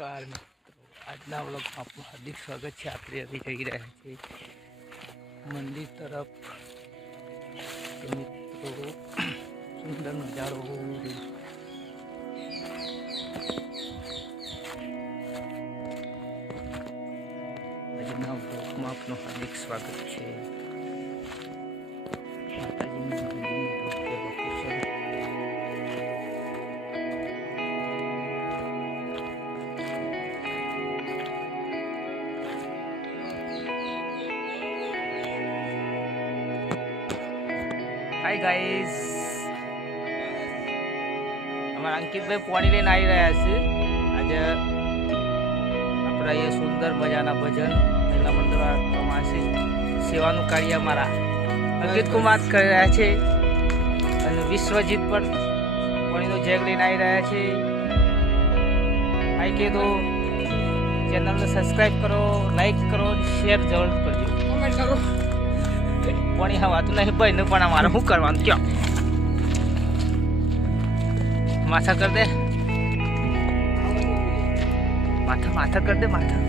નમસ્કાર મિત્રો, આજના વ્લોગમાં આપનું હાર્દિક સ્વાગત છે. આપણે હવે જઈ રહ્યા છીએ મંદિર તરફ. તો મિત્રો સુંદર નજારો. આજના વ્લોગમાં આપનું હાર્દિક સ્વાગત છે. માતાજીનું મંદિરનું લોકેશન. हाय गाइस, हमारा अंकितભાઈ પાણી લઈને આવી રહ્યા છે. આજે આપણે અહીંયા સુંદર મજાના ભજન મહિલા મંડળ માસી સેવાનું કાર્ય અમારા અંકિત કુમાર કરી રહ્યા છે અને વિશ્વજીત પણ પાણીનો જેગ લઈને આવી રહ્યા છે. આઈ કે તો ચેનલને સબસ્ક્રાઈબ કરો, લાઈક કરો, શેર જરૂર કરજો, કોમેન્ટ કરો. પાણી હવાતું નહીં ભાઈ ને, પણ અમારે શું કરવાનું ક્યાં માથા કર દે, માથા કર દે, માથા